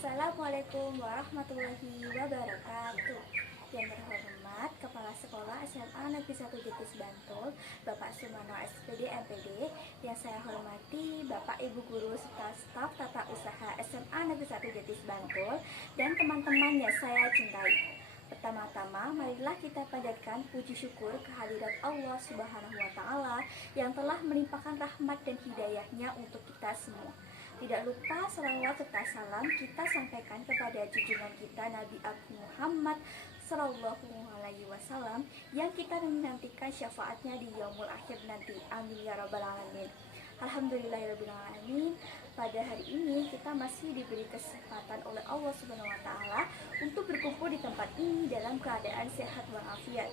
Assalamualaikum warahmatullahi wabarakatuh. Yang terhormat Kepala Sekolah SMA Negeri 1 Jetis Bantul, Bapak Sumarno SPD MPD. Yang saya hormati Bapak Ibu Guru serta staf tata usaha SMA Negeri 1 Jetis Bantul dan teman-teman yang saya cintai. Pertama-tama, marilah kita panjatkan puji syukur kehadirat Allah Subhanahu wa Ta'ala yang telah melimpahkan rahmat dan hidayahnya untuk kita semua. Tidak lupa salawat serta salam kita sampaikan kepada junjungan kita Nabi Agung Muhammad Sallallahu Alaihi Wasallam yang kita menantikan syafaatnya di yaumul akhir nanti. Amin ya rabbal alamin. Alhamdulillahirabbil alamin. Pada hari ini kita masih diberi kesempatan oleh Allah Subhanahu wa Ta'ala untuk berkumpul di tempat ini dalam keadaan sehat walafiat.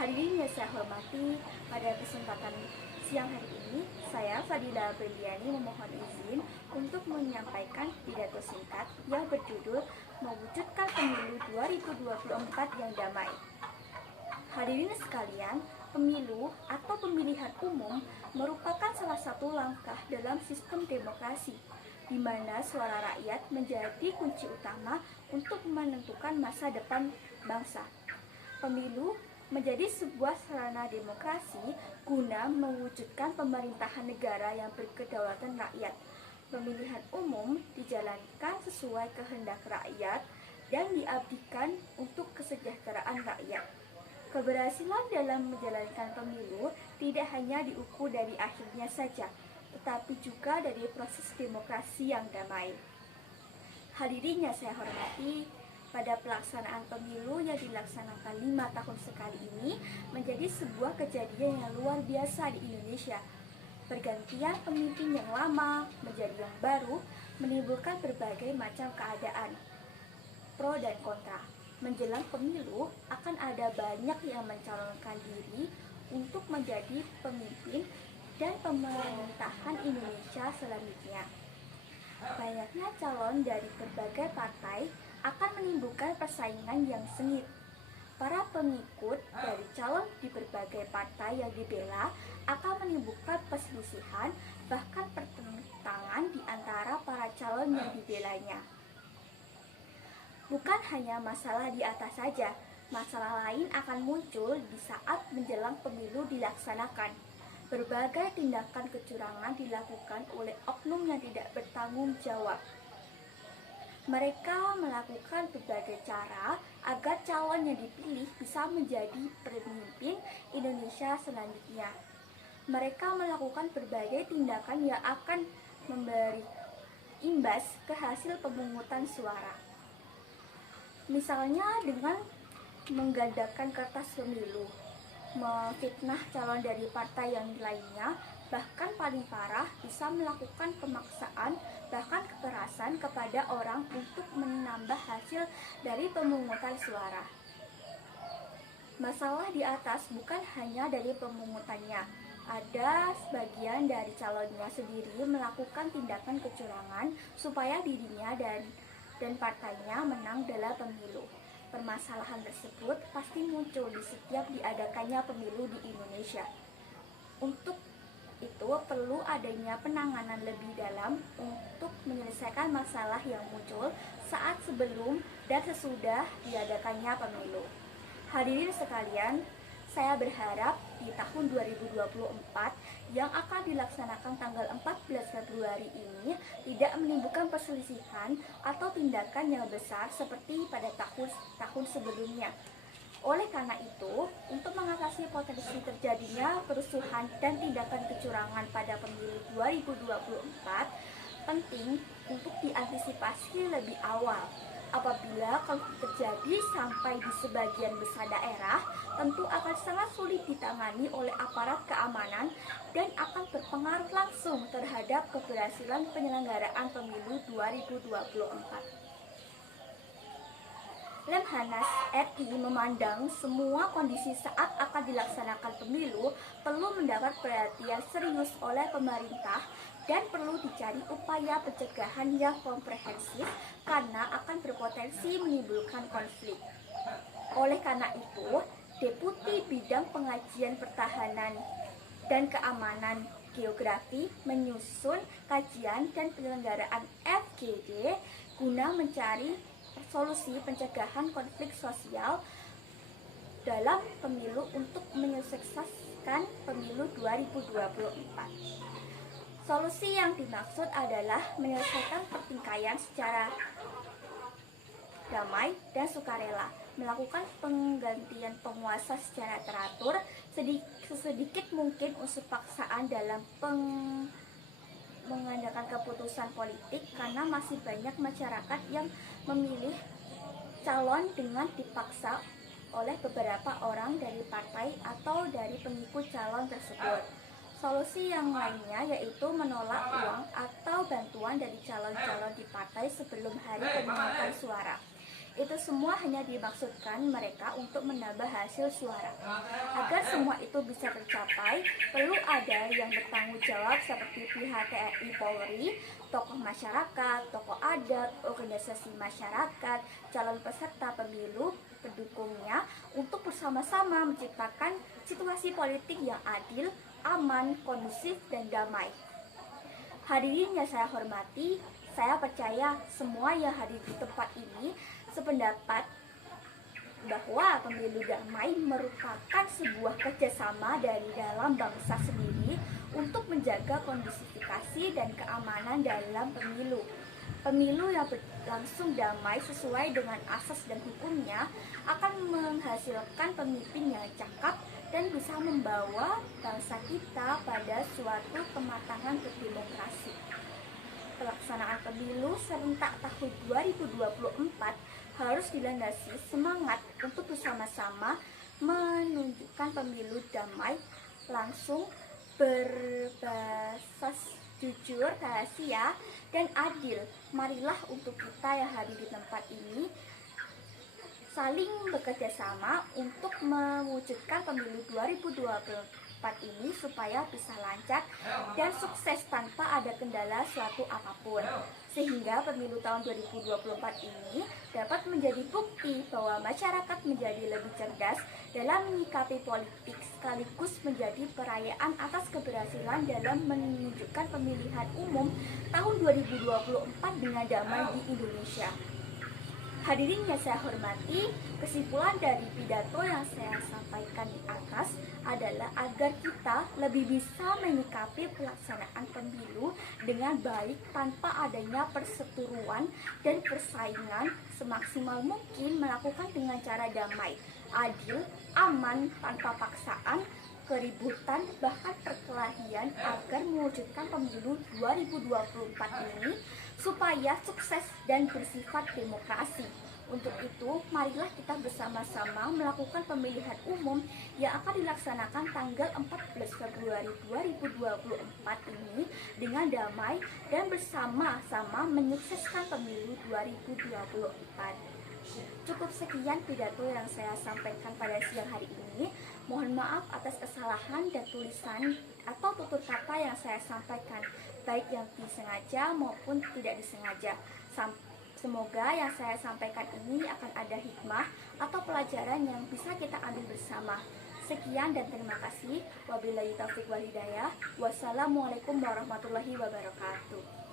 Hadirin yang saya hormati, pada kesempatan siang hari ini, saya Fadila Apriliani memohon izin untuk menyampaikan pidato singkat yang berjudul Mewujudkan Pemilu 2024 yang Damai. Hadirin sekalian, pemilu atau pemilihan umum merupakan salah satu langkah dalam sistem demokrasi, di mana suara rakyat menjadi kunci utama untuk menentukan masa depan bangsa. Pemilu menjadi sebuah sarana demokrasi guna mewujudkan pemerintahan negara yang berkedaulatan rakyat. Pemilihan umum dijalankan sesuai kehendak rakyat dan diabdikan untuk kesejahteraan rakyat. Keberhasilan dalam menjalankan pemilu tidak hanya diukur dari akhirnya saja, tetapi juga dari proses demokrasi yang damai. Hadirin yang saya hormati, pada pelaksanaan pemilu yang dilaksanakan 5 tahun sekali ini menjadi sebuah kejadian yang luar biasa di Indonesia. Pergantian pemimpin yang lama menjadi yang baru menimbulkan berbagai macam keadaan, pro dan kontra. Menjelang pemilu akan ada banyak yang mencalonkan diri untuk menjadi pemimpin dan pemerintahan Indonesia selanjutnya. Banyaknya calon dari berbagai partai akan menimbulkan persaingan yang sengit. Para pengikut dari calon di berbagai partai yang dibela akan menimbulkan perselisihan, bahkan pertentangan di antara para calon yang dibelanya. Bukan hanya masalah di atas saja, masalah lain akan muncul di saat menjelang pemilu dilaksanakan. Berbagai tindakan kecurangan dilakukan oleh oknum yang tidak bertanggung jawab. Mereka melakukan berbagai cara agar calon yang dipilih bisa menjadi pemimpin Indonesia selanjutnya. Mereka melakukan berbagai tindakan yang akan memberi imbas ke hasil pemungutan suara. Misalnya dengan menggandakan kertas pemilu, memfitnah calon dari partai yang lainnya, bahkan paling parah bisa melakukan pemaksaan bahkan kekerasan kepada orang untuk menambah hasil dari pemungutan suara. Masalah di atas bukan hanya dari pemungutannya, ada sebagian dari calonnya sendiri melakukan tindakan kecurangan supaya dirinya dan partainya menang dalam pemilu. Permasalahan tersebut pasti muncul di setiap diadakannya pemilu di Indonesia. Untuk itu perlu adanya penanganan lebih dalam untuk menyelesaikan masalah yang muncul saat sebelum dan sesudah diadakannya pemilu. Hadirin sekalian, saya berharap di tahun 2024 yang akan dilaksanakan tanggal 14 Februari ini tidak menimbulkan perselisihan atau tindakan yang besar seperti pada tahun sebelumnya. Oleh karena itu, untuk mengatasi potensi terjadinya kerusuhan dan tindakan kecurangan pada pemilu 2024, penting untuk diantisipasi lebih awal. Apabila konflik terjadi sampai di sebagian besar daerah, tentu akan sangat sulit ditangani oleh aparat keamanan dan akan berpengaruh langsung terhadap keberhasilan penyelenggaraan pemilu 2024. Lemhanas RI memandang semua kondisi saat akan dilaksanakan pemilu perlu mendapat perhatian serius oleh pemerintah dan perlu dicari upaya pencegahan yang komprehensif karena akan berpotensi menimbulkan konflik. Oleh karena itu, Deputi Bidang Pengajian Pertahanan dan Keamanan Geografi menyusun kajian dan penyelenggaraan FGD guna mencari solusi pencegahan konflik sosial dalam pemilu untuk menyukseskan pemilu 2024. Solusi yang dimaksud adalah menyelesaikan pertikaian secara damai dan sukarela, melakukan penggantian penguasa secara teratur, sesedikit mungkin unsur paksaan dalam mengandalkan keputusan politik, karena masih banyak masyarakat yang memilih calon dengan dipaksa oleh beberapa orang dari partai atau dari pengikut calon tersebut. Solusi yang lainnya yaitu menolak uang atau bantuan dari calon-calon di partai sebelum hari pemungutan suara. Itu semua hanya dimaksudkan mereka untuk menambah hasil suara. Agar semua itu bisa tercapai, perlu ada yang bertanggung jawab seperti pihak TNI Polri, tokoh masyarakat, tokoh adat, organisasi masyarakat, calon peserta pemilu, pendukungnya, untuk bersama-sama menciptakan situasi politik yang adil, aman, kondusif, dan damai. Hadirin yang saya hormati, saya percaya semua yang hadir di tempat ini sependapat bahwa pemilu damai merupakan sebuah kerjasama dari dalam bangsa sendiri untuk menjaga kondusivitas dan keamanan dalam pemilu. Pemilu yang berlangsung damai sesuai dengan asas dan hukumnya akan menghasilkan pemimpin yang cakap dan bisa membawa bangsa kita pada suatu kematangan berdemokrasi. Pelaksanaan pemilu serentak tahun 2024 harus dilandasi semangat untuk bersama-sama menunjukkan pemilu damai, langsung, berbasis jujur, rahasia, dan adil. Marilah untuk kita yang hadir di tempat ini saling bekerja sama untuk mewujudkan pemilu 2024 ini supaya bisa lancar dan sukses tanpa ada kendala suatu apapun, sehingga pemilu tahun 2024 ini dapat menjadi bukti bahwa masyarakat menjadi lebih cerdas dalam menyikapi politik, sekaligus menjadi perayaan atas keberhasilan dalam menunjukkan pemilihan umum tahun 2024 dengan damai di Indonesia. Hadirin yang saya hormati, kesimpulan dari pidato yang saya sampaikan di atas adalah agar kita lebih bisa menyikapi pelaksanaan pemilu dengan baik tanpa adanya perseteruan dan persaingan, semaksimal mungkin melakukan dengan cara damai, adil, aman, tanpa paksaan, keributan, bahkan perkelahian, agar mewujudkan pemilu 2024 ini supaya sukses dan bersifat demokrasi. Untuk itu, marilah kita bersama-sama melakukan pemilihan umum yang akan dilaksanakan tanggal 14 Februari 2024 ini dengan damai dan bersama-sama menyukseskan pemilu 2024. Cukup sekian pidato yang saya sampaikan pada siang hari ini. Mohon maaf atas kesalahan dan tulisan atau tutur kata yang saya sampaikan, baik yang disengaja maupun tidak disengaja. Semoga yang saya sampaikan ini akan ada hikmah atau pelajaran yang bisa kita ambil bersama. Sekian dan terima kasih. Wabillahi taufiq wal hidayah. Wassalamualaikum warahmatullahi wabarakatuh.